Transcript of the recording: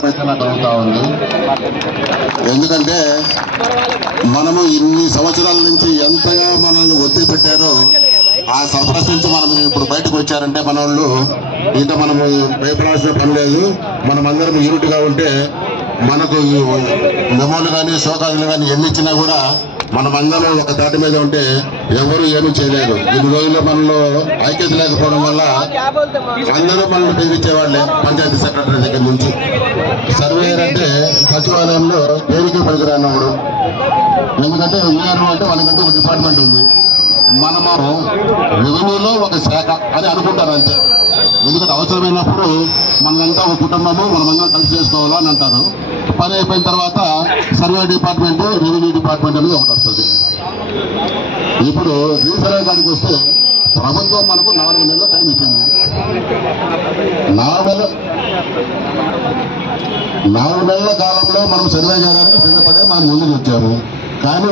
కలుగుతా ఉంది. ఎందుకంటే మనము ఇన్ని సంవత్సరాల నుంచి ఎంతగా మనల్ని ఒత్తిడి పెట్టారో ఆ సర్ప్రస్ నుంచి మనం ఇప్పుడు బయటకు వచ్చారంటే మన వాళ్ళు ఇంకా మనము భయపడాల్సిన పని లేదు. మనమందరం యూనిట్గా ఉంటే మనకు మెమోలు కానీ శోకాలు కానీ ఎన్ని ఇచ్చినా కూడా మనమందరం ఒక తాటి మీద ఉంటే ఎవరు ఏమీ చేయలేరు. ఇన్ని రోజుల్లో మనలో ఐక్యత లేకపోవడం వల్ల అందరూ మనల్ని బెదిరించేవాళ్ళే. పంచాయతీ సెక్రటరీ దగ్గర నుంచి సర్వేయర్ అంటే సచివాలయంలో పేరుకే పనికిరానప్పుడు. ఎందుకంటే వీఆర్ఓ అంటే మనకంటే ఒక డిపార్ట్మెంట్ ఉంది, మనము రెవెన్యూలో ఒక శాఖ అని అనుకుంటారు అంతే. ఎందుకంటే అవసరమైనప్పుడు మనంతా ఒక కుటుంబము మనమంతా కలిసి చేసుకోవాలా అని అంటారు. పని అయిపోయిన తర్వాత సర్వే డిపార్ట్మెంట్ రెవెన్యూ డిపార్ట్మెంట్ అనేది ఒకటి వస్తుంది. ఇప్పుడు రీసర్వే కాడికి వస్తే ప్రభుత్వం మనకు 4 నెలల టైం ఇచ్చింది. 4 నెలల కాలంలో మనం సర్వే చేయడానికి సిద్ధపడే మనం ముందుకు వచ్చాము. కానీ